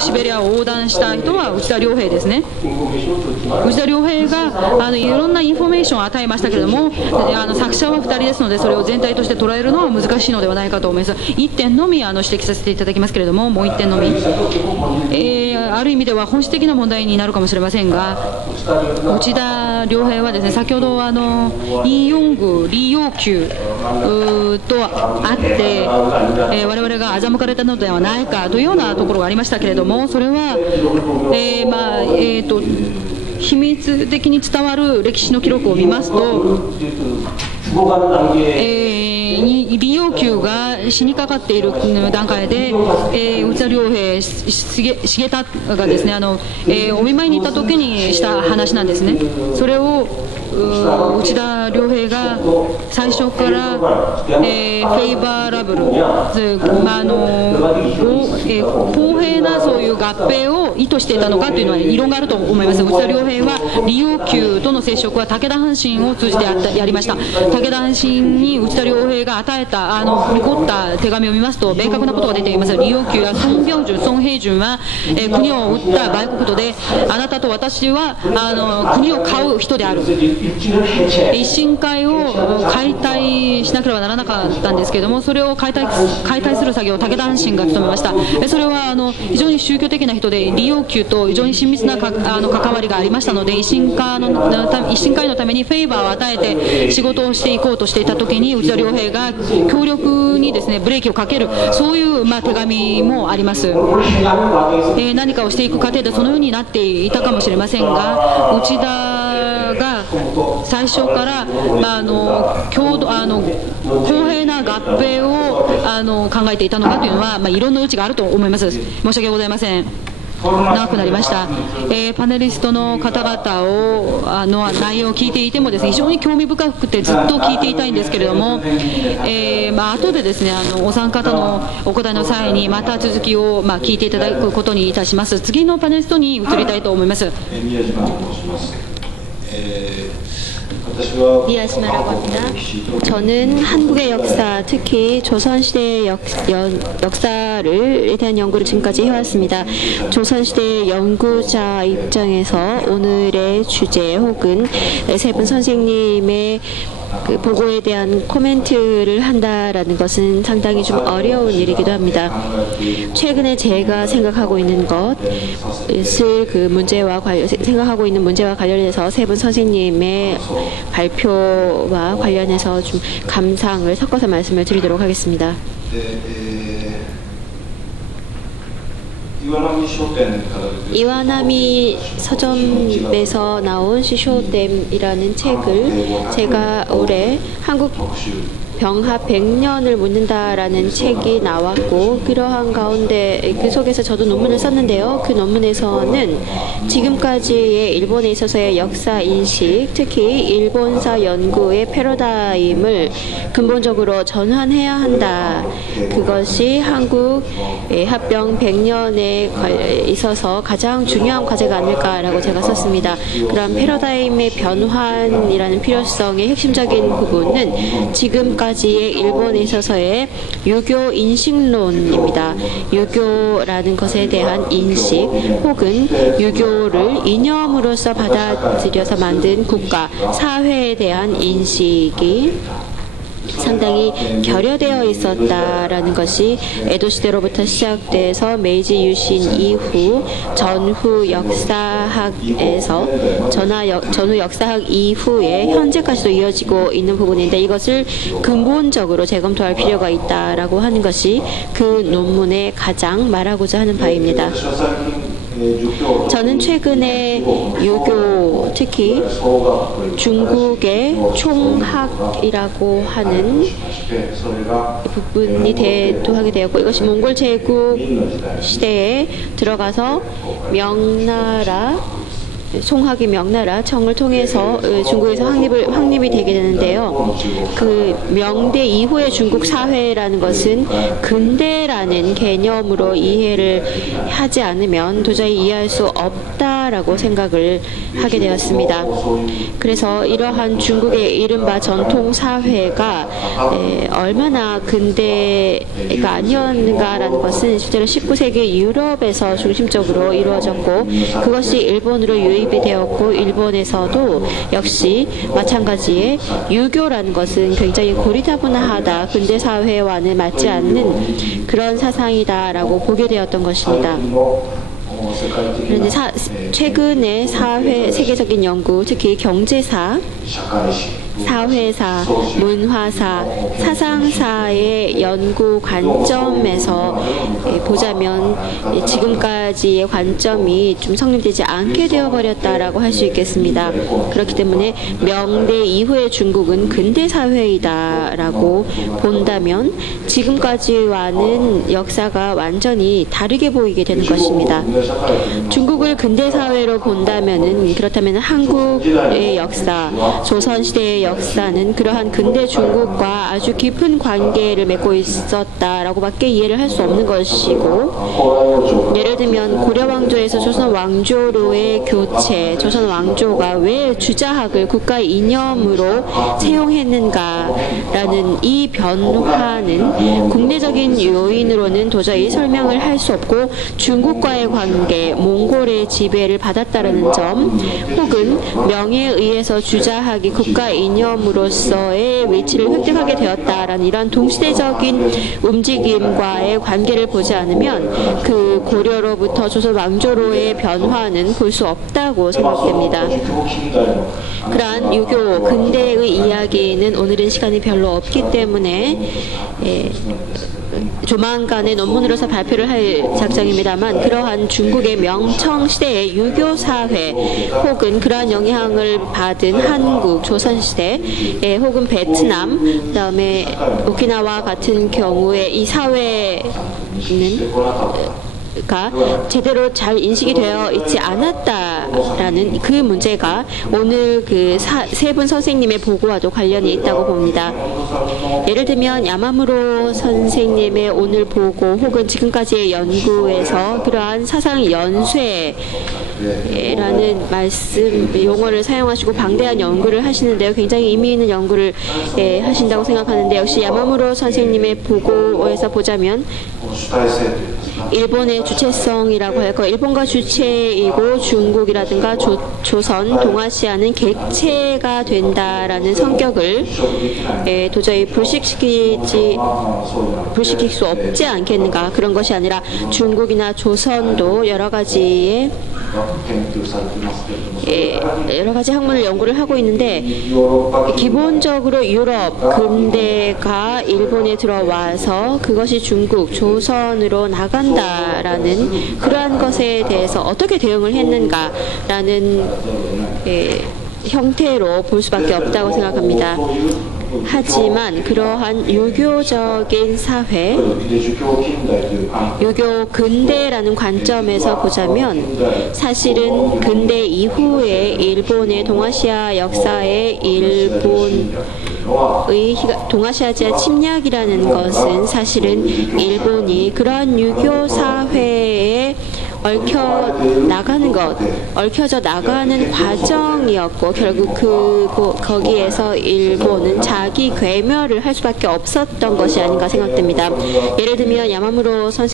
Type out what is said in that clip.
シベリアを横断した人は内田良平ですね。内田良平がいろんなインフォメーションを与えましたけれども、作者は2人ですので、それを全体として捉えるのは難しいのではないかと思います。1点のみ指摘させていただきますけれども、もう1点のみ、ある意味では本質的な問題になるかもしれませんが、内田良平はですね、先ほどイ・ヨング、李陽球と会って、我々が欺かれたのではないかというようなところがありましたけれども、それは、秘密的に伝わる歴史の記録を見ますと、李陽球が死にかかっている段階で、内田良平、重田がですね、お見舞いに行った時にした話なんですね。それを内田良平が最初から、フェイバーラブル、公平なそういう合併を意図していたのかというのは異論があると思います。内田良平は李陽球との接触は武田阪神を通じてやりました。武田阪神に内田良平が与えた残った手紙を見ますと明確なことが出ています。李陽球や孫平準は、国を売った売国奴で、あなたと私は国を買う人である。一新会を解体しなければならなかったんですけれども、それを解体する作業を武田阪神が務めました。それは非常に宗教的な人で、李陽球と非常に親密な関わりがありましたので、一新会のためにフェイバーを与えて仕事をしていこうとしていたときに、内田良平が強力にですねブレーキをかける、そういう手紙もあります。何かをしていく過程でそのようになっていたかもしれませんが、内田が最初から公平な合併を考えていたのかというのは、異論の余地があると思います。申し訳ございません。長くなりました。パネリストの方々の内容を聞いていてもですね、非常に興味深くてずっと聞いていたいんですけれども、後でですねお三方のお答えの際にまた続きを聞いていただくことにいたします。次のパネリストに移りたいと思います。미야시마라고 합니다. 저는 한국의 역사, 특히 조선시대의 역사에 대한 연구를 지금까지 해왔습니다. 조선시대 연구자 입장에서 오늘의 주제 혹은 세 분 선생님의 그 보고에 대한 코멘트를 한다라는 것은 상당히 좀 어려운 일이기도 합니다. 최근에 제가 생각하고 있는 것을 생각하고 있는 문제와 관련해서 세 분 선생님의 발표와 관련해서 좀 감상을 섞어서 말씀을 드리도록 하겠습니다. 이와나미 서점에서 나온 시쇼댐이라는 책을 제가 올해 한국 병합 100년을 묻는다라는 책이 나왔고, 그러한 가운데 그 속에서 저도 논문을 썼는데요. 그 논문에서는 지금까지의 일본에 있어서의 역사 인식, 특히 일본사 연구의 패러다임을 근본적으로 전환해야 한다. 그것이 한국 합병 100년에 있어서 가장 중요한 과제가 아닐까라고 제가 썼습니다. 그런 패러다임의 변환이라는 필요성의 핵심적인 부분은 지금까지의 일본에 있어서의 유교 인식론입니다. 유교라는 것에 대한 인식 혹은 유교를 이념으로서 받아들여서 만든 국가, 사회에 대한 인식이 상당히 결여되어 있었다라는 것이 에도 시대로부터 시작돼서 메이지 유신 이후 전후 역사학에서 전후 역사학 이후에 현재까지도 이어지고 있는 부분인데, 이것을 근본적으로 재검토할 필요가 있다라고 하는 것이 그 논문에 가장 말하고자 하는 바입니다. 저는 최근에 유교, 특히 중국의 총학이라고 하는 부분이 대두하게 되었고, 이것이 몽골 제국 시대에 들어가서 명나라, 송학이 명나라 청을 통해서 중국에서 확립이 되게 되는데요. 그 명대 이후의 중국 사회라는 것은 근대라는 근대라는 개념으로 이해를 하지 않으면 도저히 이해할 수 없다라고 생각을 하게 되었습니다. 그래서 이러한 중국의 이른바 전통 사회가 얼마나 근대가 아니었는가라는 것은 실제로 19세기 유럽에서 중심적으로 이루어졌고, 그것이 일본으로 유입이 되었고, 일본에서도 역시 마찬가지의 유교라는 것은 굉장히 고리타분하다, 근대 사회와는 맞지 않는 그런 사상이다라고 보게 되었던 것입니다. 그런데 최근의 세계적인 연구, 특히 경제사, 사회사, 문화사, 사상사의 연구 관점에서 보자면 지금까지의 관점이 좀 성립되지 않게 되어버렸다라고 할 수 있겠습니다. 그렇기 때문에 명대 이후의 중국은 근대 사회이다라고 본다면 지금까지와는 역사가 완전히 다르게 보이게 되는 것입니다. 중국을 근대 사회로 본다면은, 그렇다면 한국의 역사, 조선시대의 역사는 그러한 근대 중국과 아주 깊은 관계를 맺고 있었다라고밖에 이해를 할 수 없는 것이고, 예를 들면 고려 왕조에서 조선 왕조로의 교체, 조선 왕조가 왜 주자학을 국가 이념으로 채용했는가라는 이 변화는 국내적인 요인으로는 도저히 설명을 할 수 없고, 중국과의 관계, 몽골의 지배를 받았다는 점, 혹은 명예에 의해서 주자학이 국가 이념으로서의 위치를 획득하게 되었다라는 이런 동시대적인 움직임과의 관계를 보지 않으면 그 고려로부터 조선 왕조로의 변화는 볼 수 없다고 생각됩니다. 그러한 유교 근대의 이야기는 오늘은 시간이 별로 없기 때문에 조만간에 논문으로서 발표를 할 작정입니다만, 그러한 중국의 명청시대의 유교사회, 혹은 그러한 영향을 받은 한국, 조선시대, 혹은 베트남, 그 다음에 오키나와 같은 경우에 이 사회는 제대로 잘 인식이 되어 있지 않았다라는 그 문제가 오늘 그 세 분 선생님의 보고와도 관련이 있다고 봅니다. 예를 들면 야마무로 선생님의 오늘 보고, 혹은 지금까지의 연구에서 그러한 사상 연쇄라는 용어를 사용하시고 방대한 연구를 하시는데요. 굉장히 의미 있는 연구를 하신다고 생각하는데, 역시 야마무로 선생님의 보고에서 보자면 일본의 주체성이라고 할까, 일본과 주체이고 중국이라든가 조선, 동아시아는 객체가 된다라는 성격을 도저히 불식시킬 수 없지 않겠는가. 그런 것이 아니라 중국이나 조선도 여러 가지 학문을 연구를 하고 있는데, 기본적으로 유럽 근대가 일본에 들어와서 그것이 중국, 조선으로 나간다라는 그러한 것에 대해서 어떻게 대응을 했는가라는 형태로 볼 수밖에 없다고 생각합니다. 하지만 그러한 유교적인 사회, 유교 근대라는 관점에서 보자면, 사실은 근대 이후에 일본의 동아시아 역사의 동아시아 지하 침략이라는 것은 사실은 일본이 그러한 유교 사회에 얽혀져 나가는 과정이었고, 결국 거기에서 일본은 자기 괴멸을 할 수밖에 없었던 것이 아닌가 생각됩니다. 예를 들면 야마무로 선생님